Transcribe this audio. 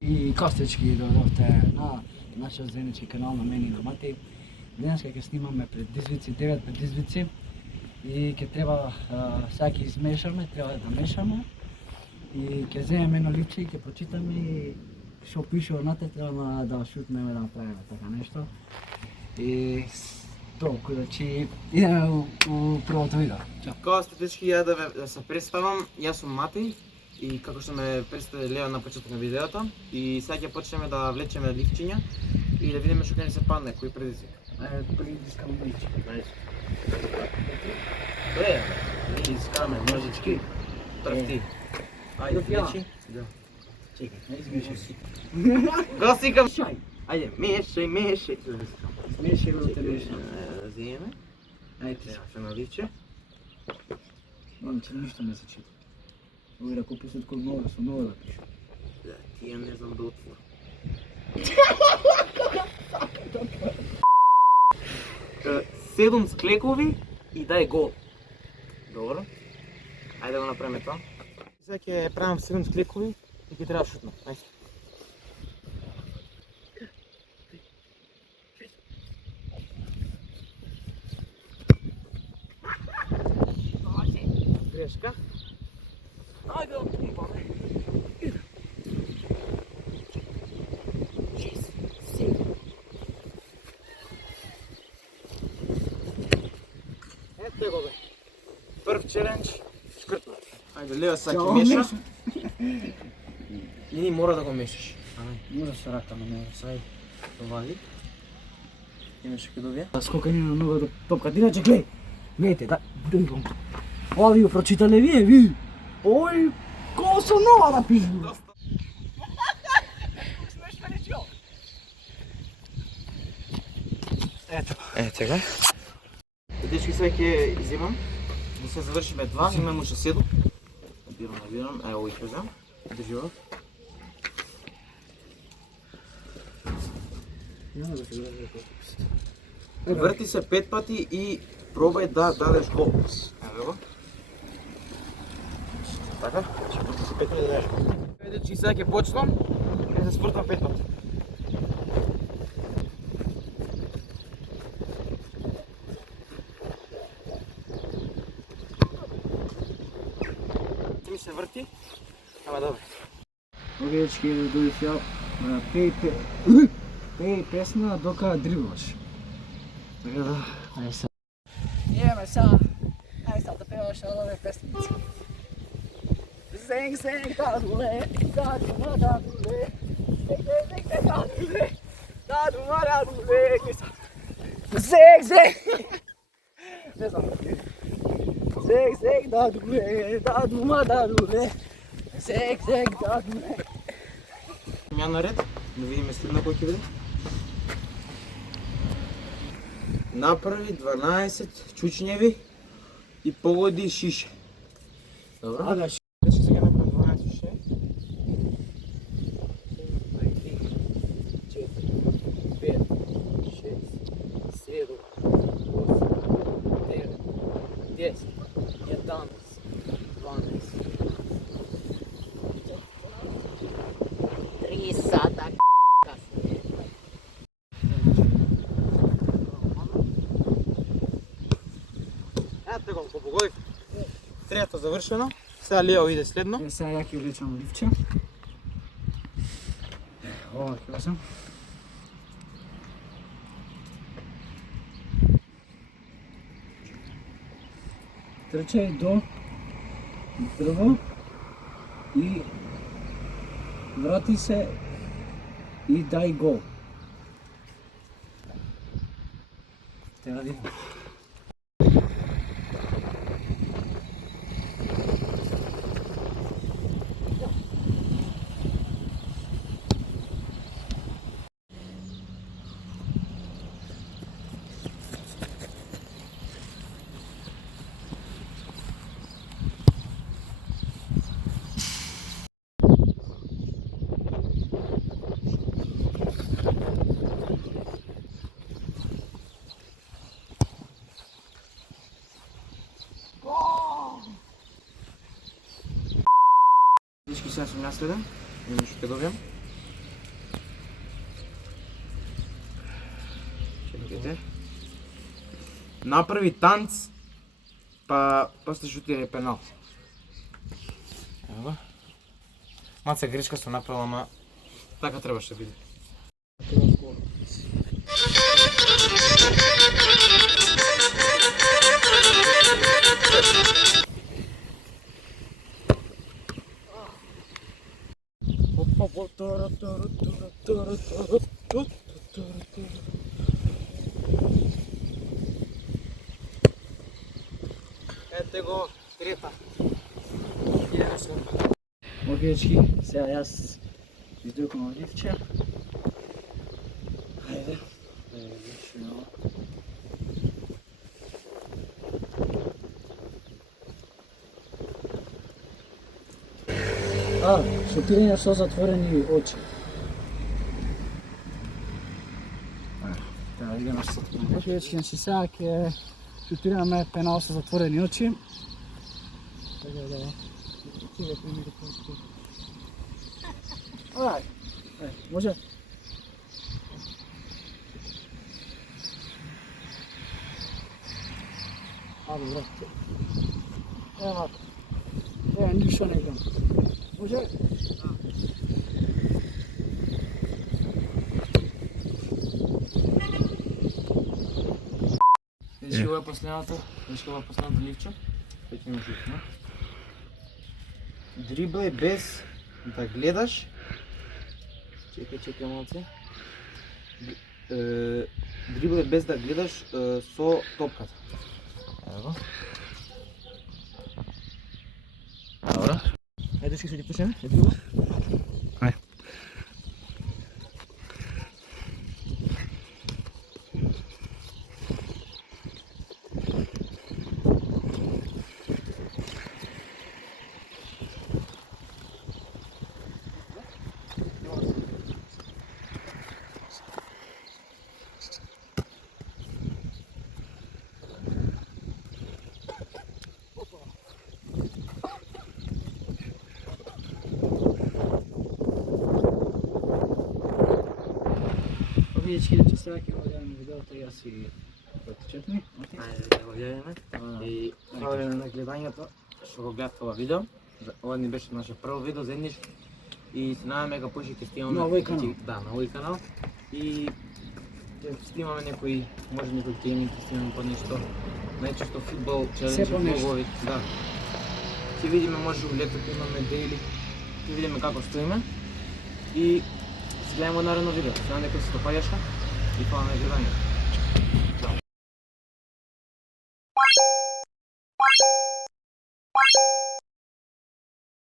И костички дојдовте на нашиот заеднички канал на мене и на Мати. Денеска ќе снимаме предизвици, 9 предизвици и ќе треба сега ќе измешаме, треба да мешаме и ќе земеме едно ливче и ќе прочитаме и што пише онате треба да шутнеме да направиме така нешто. И толку, значи идеме у првото видео. Како сте дечки, ја да се представам, јас сум Мати и како што ме представи Лео на почеток на видеото и сега ќе почнеме да влечеме ливчиња и да видиме што ќе ни се падне, кој предизвик. Предизвикам ливче. Добре, ми искаме ножички. Прв ти. Ајде, влечи. Да. Чекај, не измешај си. Го сикам шај. Ајде, мешај. Измешај го те мешај. Земеме. Ајде. Се на ливче. Момче, ништо не се чита. Ови рако пишат кој много, со много да пишу. Да, тие не знам да отворам. Седум склекови и дај гол. Добро. Ајде да го направиме тоа. Сега ќе правам 7 склекови и ќе треба да шутнам. Ајде. Грешка. Ајде да пумпаме. Ето го бе. Прв челендж, шкртно. Ајде, Лео сега ќе меша. И ни мора да го мешаш. Може со рака на него. Сај, довади. Име што ќе добија? Скокање на нога до топката. Иначе, глеј! Гледайте, да, дойдам. Ова ви го прочитале вие, ви! Ој, ко со нова да пишу! Ето. Ете го. Дечки, сега ќе иземам. Да се завршиме 2, имаме уште 7. Набирам, ево ги кажам. Држи ова. Врти се 5 пати и пробај да дадеш гол. Ево го. Така, ќе врти се 5 пати да дадеш гол. Дечки, сега ќе почнам. Ќе се спртам 5 пати. Ми се врти, ама добре. Оке, дечки, дојдеш ја, пеј песна дока дриблаш. Така да, ајде сега. Идеме сега, ајде сега да певаш овие песници. Зенг, зенг, дадуле, дадума, дадуле, зенг, зенг, дадуле, дадума, дадуле, зенг, зенг. Не знам. Зенг, зенг, дадуле, дадума, дадуле, зенг, зенг, дадуле. Ја наред, да видиме следно кој ќе биде. Направи 12 чучњеви и погоди шише. Добро? Ага, Дечки, сега направи 12 шише. 4, 5, 6, 7, 8, 9, 10, 11, 12, 3 сата касне. Ето го, го погодив. Трето завршено. Сега Лео иде следно. Сега ја ќе влечам ливче. Ова ќе влечам. Трчај до дрво и врати се и дај гол. Те ради. Сега сум наследен, имам што ќе добијам. направи танц, па после шутира и пенал. Ево. Маца грешка сум направила, ама така требаше да биде. Ете го, трета. Океј, дечки, сега јас издрукам ливче. Хајде. Шутирање со затворени очи. Треба да идем со Океј, дечки, значи сега ќе шутираме пенал со затворени очи. Така да. Сега примери просто. Ај, може? Добро. Ева. Ништо не идам. Може? Видиш ова е последното ливче. Кој ќе ми шутне. Дриблај без да гледаш. Чекај малце. Дриблај без да гледаш со топката. Ево. Добро. Ајде што ќе почнеме? Ај. Дечки, че сега ќе одиме видеото и јас и потчетни. Ајде да го гледаме. И фала на гледањето што го гледавте ова видео. Ова ни беше наше прво видео за едниш. И се надеваме дека поише ќе снимаме на овој канал. Да, на овој канал. И ќе снимаме некои, може некои гейминг, ќе снимаме по нешто. Најчесто фудбал, челенџи, влогови, да. Ќе видиме, може у летото имаме дейли. Ќе видиме како стоиме. И се гледаме наредно видео. Се надевам дека се допаѓаше и фала на гледањето.